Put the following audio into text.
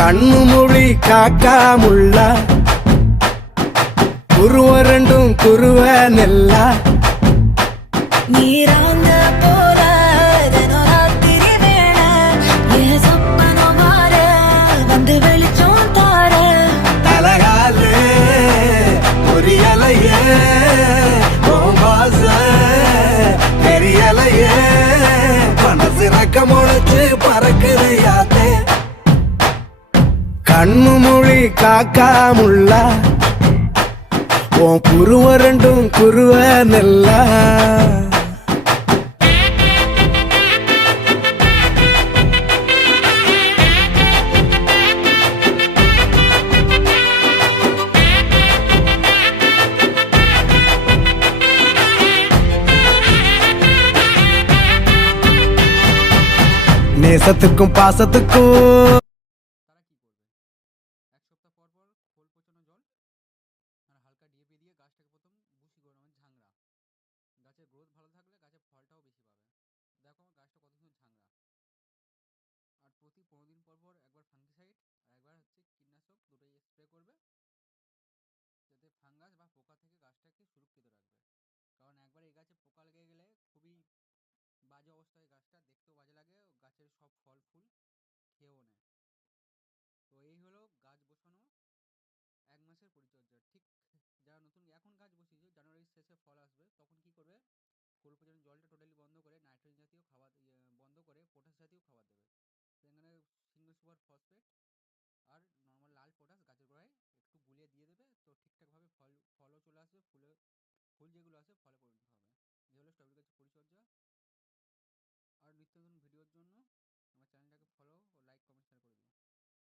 கண்ணு மொழி காக்காமுள்ள குருவ ரெண்டும் குருவ நெல்லா நீராங்க போல தினராத்திரி வேளை என் சொப்பனம் மாற வந்து வெளிச்சம் தார தலகாலே பொரியலையே ஓம்பாச பெரியலையே மனசு ரக்க முளைச்சு பறக்குது யாத்தே கண்ணு மொழி காக்காமுள்ள உன் குருவ ரெண்டும் குருவ நெல்லா நேசத்துக்கும் பாசத்துக்கும் তারা কি করবে? এক সপ্তাহ পর পর খোল পচানো জল আর হালকা ডিএপি দিয়ে গাছটাকে প্রথম বুশি করে নেবেন ঝাংরা। গাছের গ্রোথ ভালো থাকলে গাছের ফলটাও বেশি পাবে। দেখো আমার গাছটা কত সুন্দর ঝাংরা। আর প্রতি 15 দিন পর পর একবার ফাঙ্গিসাইড আর একবার কীটনাশক দুটোই স্প্রে করবে, যাতে ফাঙ্গাস বা পোকা থেকে গাছটাকে সুরক্ষিত রাখবে। কারণ একবার এই গাছে পোকা লেগে গেলে খুবই বাজে অবস্থায় গাছটা, দেখতেও বাজে লাগে, গাছের সব ফল ফুল খেয়েও নেয়। তো এই হলো গাছ বসানো 1 মাসের পরিচর্যা। ঠিক যারা নতুন এখন গাছ বসিয়েছে, জানুয়ারির শেষে ফল আসবে, তখন কি করবে? খোল পচানো জলটা টোটালি বন্ধ করে নাইট্রোজেন জাতীয় খাবার বন্ধ করে পটাশ জাতীয় খাবার দেবে। সেখানে সিঙ্গল সুপার ফসফেট আর নর্মাল লাল পটাশ গাছের গোড়ায় একটু গুলিয়ে দিয়ে দেবে। তো ঠিকঠাকভাবে ফলও চলে আসবে, ফুল যেগুলো আছে ফলে পরিণত হবে। এই হলো স্ট্রবেরি গাছের পরিচর্যা। আর নিত্য নতুন ভিডিওর জন্য আমার চ্যানেলটাকে ফলো ও লাইক কমেন্ট শেয়ার করে দেবে।